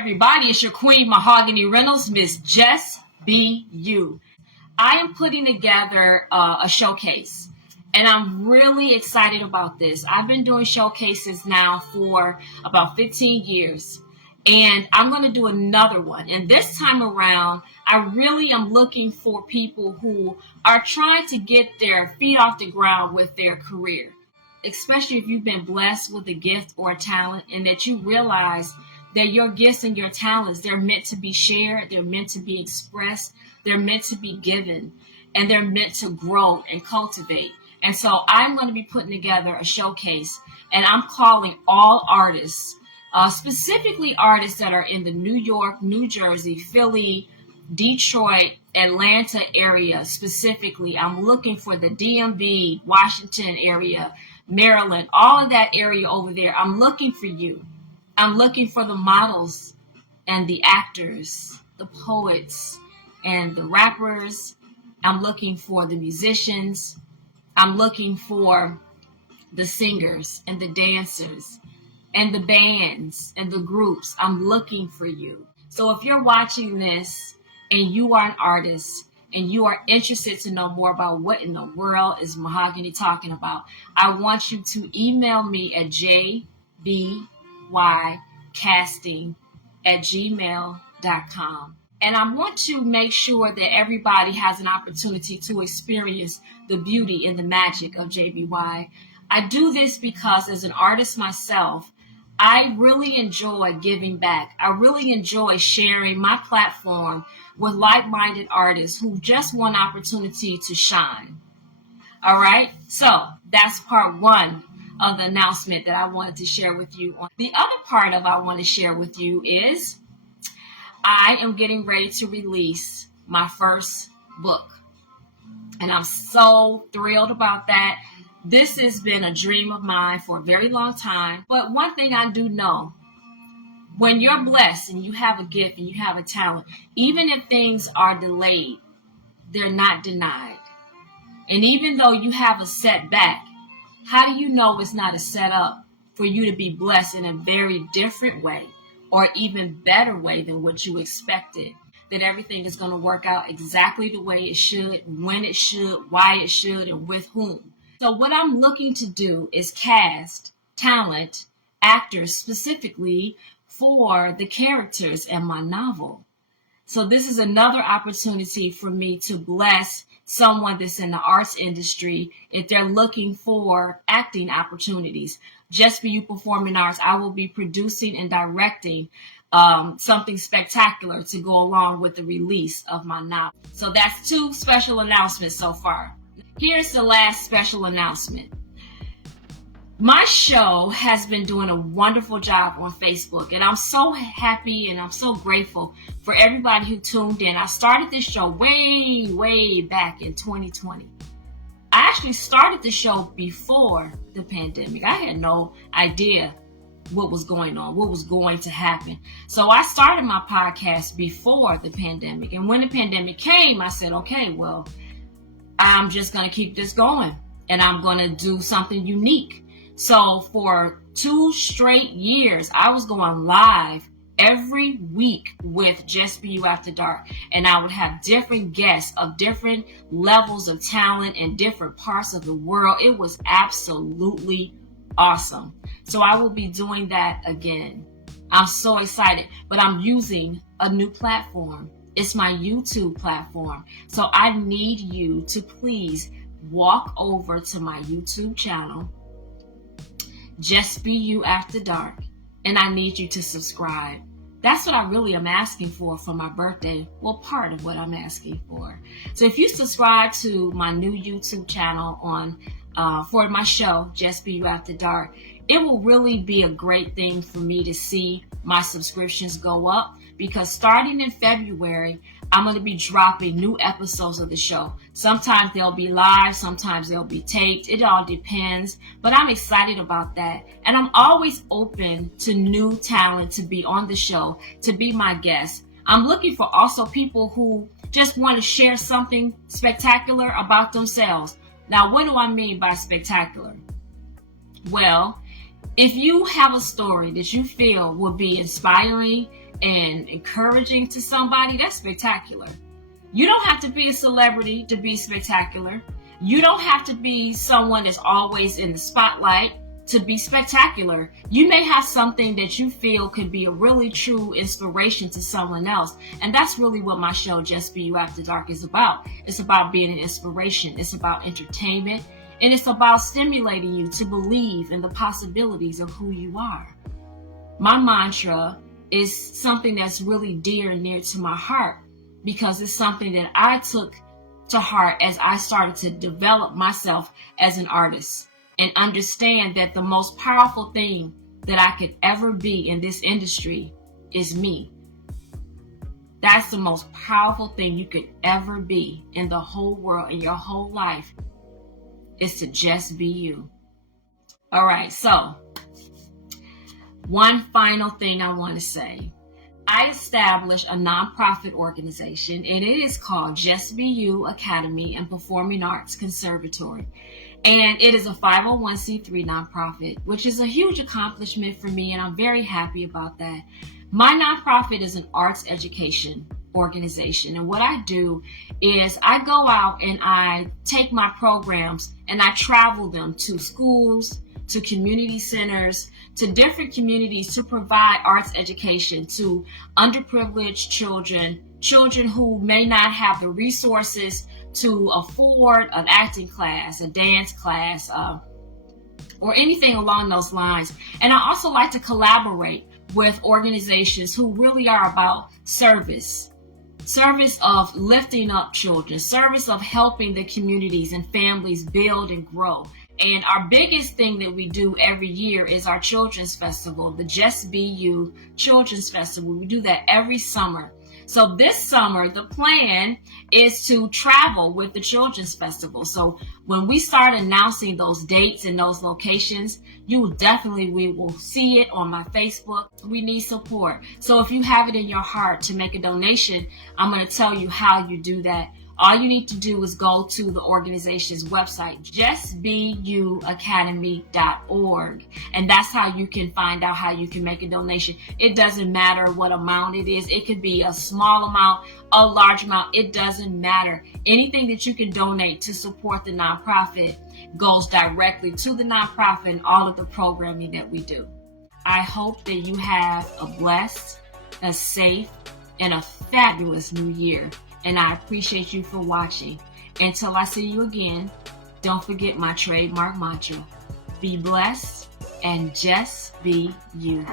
everybody, it's your queen, Mahogany Reynolds, Miss Just Be You. I am putting together a showcase, and I'm really excited about this. I've been doing showcases now for about 15 years, and I'm going to do another one. And this time around, I really am looking for people who are trying to get their feet off the ground with their career, especially if you've been blessed with a gift or a talent, and that you realize that your gifts and your talents, they're meant to be shared, they're meant to be expressed, they're meant to be given, and they're meant to grow and cultivate. And so I'm going to be putting together a showcase, and I'm calling all artists, specifically artists that are in the New York, New Jersey, Philly, Detroit, Atlanta area specifically. I'm looking for the DMV, Washington area, Maryland, all of that area over there. I'm looking for you. I'm looking for the models and the actors, the poets and the rappers. I'm looking for the musicians. I'm looking for the singers and the dancers and the bands and the groups. I'm looking for you. So if you're watching this and you are an artist and you are interested to know more about what in the world is Mahogany talking about, I want you to email me at jbycasting@gmail.com. And I want to make sure that everybody has an opportunity to experience the beauty and the magic of JBY. I do this because as an artist myself, I really enjoy giving back. I really enjoy sharing my platform with like-minded artists who just want opportunity to shine. All right, so that's part one of the announcement that I wanted to share with you. The other part of I want to share with you is I am getting ready to release my first book, and I'm so thrilled about that. This has been a dream of mine for a very long time. But one thing I do know, when you're blessed and you have a gift and you have a talent, even if things are delayed, they're not denied. And even though you have a setback, how do you know it's not a setup for you to be blessed in a very different way or even better way than what you expected? That everything is going to work out exactly the way it should, when it should, why it should, and with whom. So what I'm looking to do is cast talent, actors specifically for the characters in my novel. So this is another opportunity for me to bless someone that's in the arts industry if they're looking for acting opportunities. Just Be You Performing Arts, I will be producing and directing something spectacular to go along with the release of my novel. So that's two special announcements so far. Here's the last special announcement. My show has been doing a wonderful job on Facebook, and I'm so happy and I'm so grateful for everybody who tuned in. I started this show way back in 2020. I actually started the show before the pandemic. I had no idea what was going on, what was going to happen. So I started my podcast before the pandemic. And when the pandemic came, I said, okay, well, I'm just going to keep this going and I'm going to do something unique. So for 2 straight years, I was going live every week with Just Be You After Dark. And I would have different guests of different levels of talent in different parts of the world. It was absolutely awesome. So I will be doing that again. I'm so excited, but I'm using a new platform. It's my YouTube platform. So I need you to please walk over to my YouTube channel, Just Be You After Dark, and I need you to subscribe. That's what I really am asking for my birthday. Well, part of what I'm asking for. So if you subscribe to my new YouTube channel on for my show, Just Be You After Dark, it will really be a great thing for me to see my subscriptions go up, because starting in February, I'm going to be dropping new episodes of the show. Sometimes they'll be live, sometimes they'll be taped. It all depends, but I'm excited about that. And I'm always open to new talent to be on the show, to be my guest. I'm looking for also people who just want to share something spectacular about themselves. Now, what do I mean by spectacular? Well, if you have a story that you feel will be inspiring, and encouraging to somebody, that's spectacular. You don't have to be a celebrity to be spectacular. You don't have to be someone that's always in the spotlight to be spectacular. You may have something that you feel could be a really true inspiration to someone else. And that's really what my show, Just Be You After Dark, is about. It's about being an inspiration. It's about entertainment. And it's about stimulating you to believe in the possibilities of who you are. My mantra is something that's really dear and near to my heart, because it's something that I took to heart as I started to develop myself as an artist and understand that the most powerful thing that I could ever be in this industry is me. That's the most powerful thing you could ever be in the whole world, in your whole life, is to just be you. All right, so one final thing I want to say. I established a nonprofit organization, and it is called Just Be You Academy and Performing Arts Conservatory. And it is a 501c3 nonprofit, which is a huge accomplishment for me, and I'm very happy about that. My nonprofit is an arts education organization, and what I do is I go out and I take my programs and I travel them to schools, to community centers, to different communities to provide arts education to underprivileged children who may not have the resources to afford an acting class, a dance class, or anything along those lines. And I also like to collaborate with organizations who really are about service of lifting up children, service of helping the communities and families build and grow. And our biggest thing that we do every year is our Children's Festival, the Just Be You Children's Festival. We do that every summer. So this summer, the plan is to travel with the Children's Festival. So when we start announcing those dates and those locations, we will see it on my Facebook. We need support. So if you have it in your heart to make a donation, I'm going to tell you how you do that. All you need to do is go to the organization's website, justbeyouacademy.org. And that's how you can find out how you can make a donation. It doesn't matter what amount it is. It could be a small amount, a large amount. It doesn't matter. Anything that you can donate to support the nonprofit goes directly to the nonprofit and all of the programming that we do. I hope that you have a blessed, a safe, and a fabulous new year. And I appreciate you for watching. Until I see you again, don't forget my trademark mantra. Be blessed and just be you.